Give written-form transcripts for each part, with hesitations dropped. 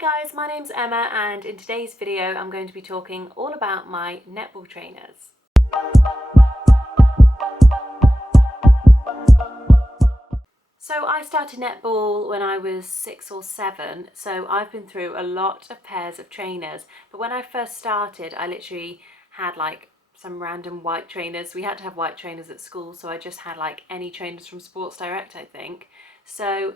Hi guys, my name's Emma and in today's video I'm going to be talking all about my netball trainers. So I started netball when I was 6 or 7, so I've been through a lot of pairs of trainers, but when I first started I literally had like some random white trainers. We had to have white trainers at school, so I just had like any trainers from Sports Direct, I think. So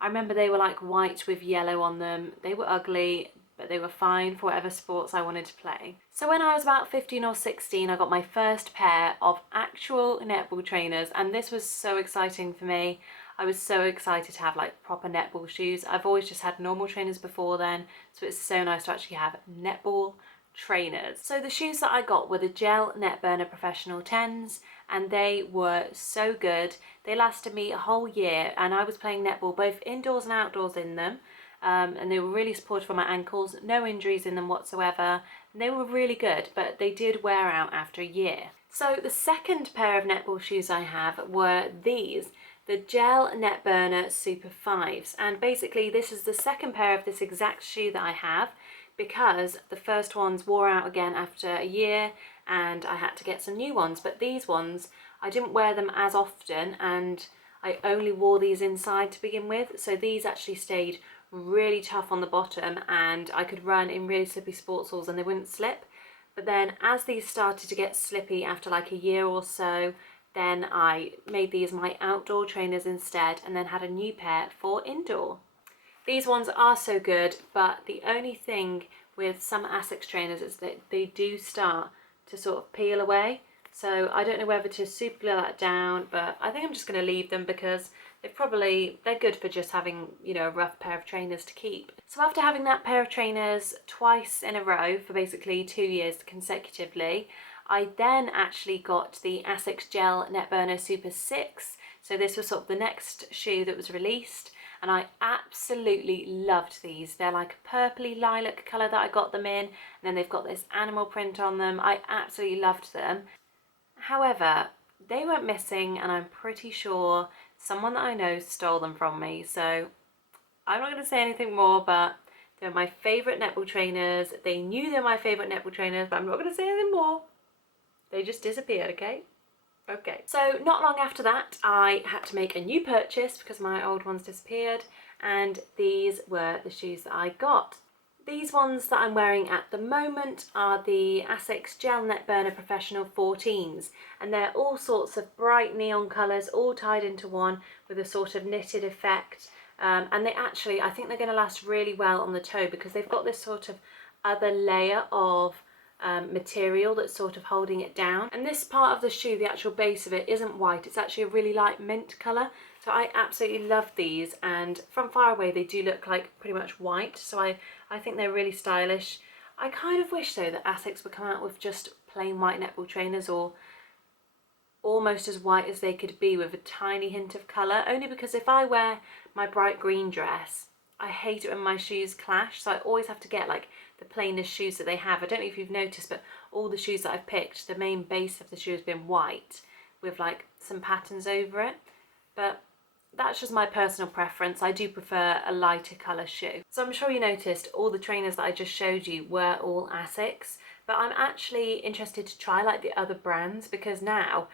I remember they were like white with yellow on them. They were ugly, but they were fine for whatever sports I wanted to play. So when I was about 15 or 16, I got my first pair of actual netball trainers, and this was so exciting for me. I was so excited to have like proper netball shoes. I've always just had normal trainers before then, so it's so nice to actually have netball trainers. So the shoes that I got were the gel Net Burner Professional 10s, and they were so good. They lasted me a whole year, and I was playing netball both indoors and outdoors in them, and they were really supportive for my ankles, no injuries in them whatsoever. They were really good, but they did wear out after a year. So the second pair of netball shoes I have were these, the Gel Net Burner Super 5s, and basically this is the second pair of this exact shoe that I have, because the first ones wore out again after a year and I had to get some new ones. But these ones, I didn't wear them as often and I only wore these inside to begin with, so these actually stayed really tough on the bottom and I could run in really slippy sportsalls and they wouldn't slip. But then as these started to get slippy after like a year or so, then I made these my outdoor trainers instead and then had a new pair for indoor. These ones are so good, but the only thing with some ASICS trainers is that they do start to sort of peel away. So I don't know whether to super glue that down, but I think I'm just going to leave them because they're good for just having, you know, a rough pair of trainers to keep. So after having that pair of trainers twice in a row for basically 2 years consecutively, I then actually got the ASICS Gel Net Burner Super 6. So this was sort of the next shoe that was released, and I absolutely loved these. They're like a purpley lilac colour that I got them in, and then they've got this animal print on them. I absolutely loved them. However, they went missing and I'm pretty sure someone that I know stole them from me, so I'm not going to say anything more, but they're my favourite netball trainers. They knew they're my favourite netball trainers, but I'm not going to say anything more. They just disappeared, okay? Okay, so not long after that I had to make a new purchase because my old ones disappeared, and these were the shoes that I got. These ones that I'm wearing at the moment are the ASICS Gel Net Burner Professional 14s, and they're all sorts of bright neon colours all tied into one with a sort of knitted effect, and they actually, I think they're going to last really well on the toe because they've got this sort of other layer of material that's sort of holding it down. And this part of the shoe, the actual base of it, isn't white, it's actually a really light mint colour. So I absolutely love these, and from far away they do look like pretty much white, so I think they're really stylish. I kind of wish though that ASICS would come out with just plain white netball trainers, or almost as white as they could be with a tiny hint of colour, only because if I wear my bright green dress, I hate it when my shoes clash, so I always have to get like the plainest shoes that they have. I don't know if you've noticed, but all the shoes that I've picked, the main base of the shoe has been white with like some patterns over it, but that's just my personal preference. I do prefer a lighter colour shoe. So I'm sure you noticed all the trainers that I just showed you were all ASICS, but I'm actually interested to try like the other brands because now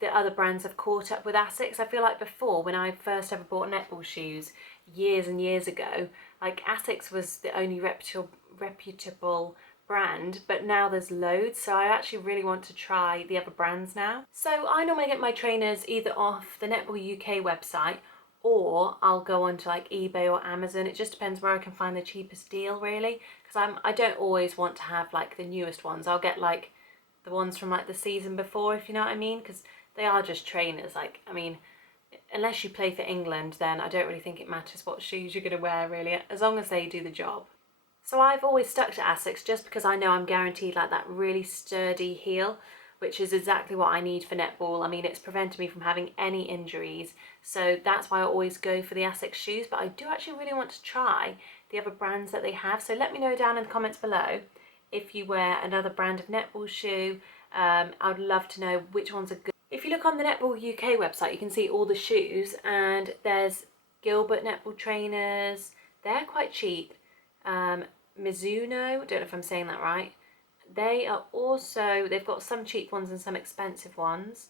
the other brands have caught up with ASICS. I feel like before, when I first ever bought netball shoes years and years ago, like ASICS was the only reputable brand, but now there's loads, so I actually really want to try the other brands now. So I normally get my trainers either off the Netball UK website, or I'll go onto like eBay or Amazon. It just depends where I can find the cheapest deal really, because I don't always want to have like the newest ones. I'll get like the ones from like the season before, if you know what I mean, because they are just trainers. Like, I mean, unless you play for England, then I don't really think it matters what shoes you're going to wear really, as long as they do the job. So I've always stuck to ASICS just because I know I'm guaranteed like that really sturdy heel, which is exactly what I need for netball. I mean, it's prevented me from having any injuries, so that's why I always go for the ASICS shoes. But I do actually really want to try the other brands that they have, so let me know down in the comments below if you wear another brand of netball shoe. I would love to know which ones are good. If you look on the Netball UK website, you can see all the shoes, and there's Gilbert netball trainers. They're quite cheap. Mizuno, don't know if I'm saying that right. They are also, they've got some cheap ones and some expensive ones.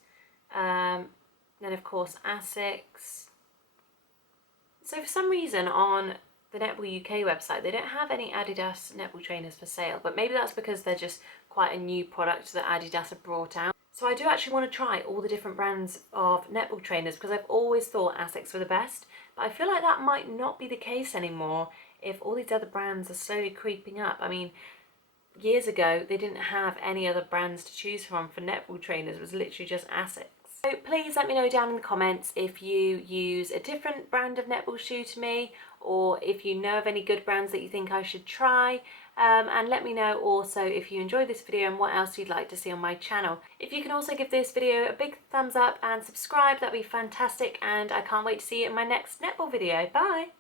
Then of course Asics. So for some reason on the Netball UK website, they don't have any Adidas netball trainers for sale, but maybe that's because they're just quite a new product that Adidas have brought out. So I do actually want to try all the different brands of netball trainers because I've always thought Asics were the best, but I feel like that might not be the case anymore if all these other brands are slowly creeping up. I mean, years ago they didn't have any other brands to choose from for netball trainers, it was literally just Asics. So please let me know down in the comments if you use a different brand of netball shoe to me, or if you know of any good brands that you think I should try. And let me know also if you enjoyed this video and what else you'd like to see on my channel. If you can also give this video a big thumbs up and subscribe, that'd be fantastic, and I can't wait to see you in my next netball video. Bye!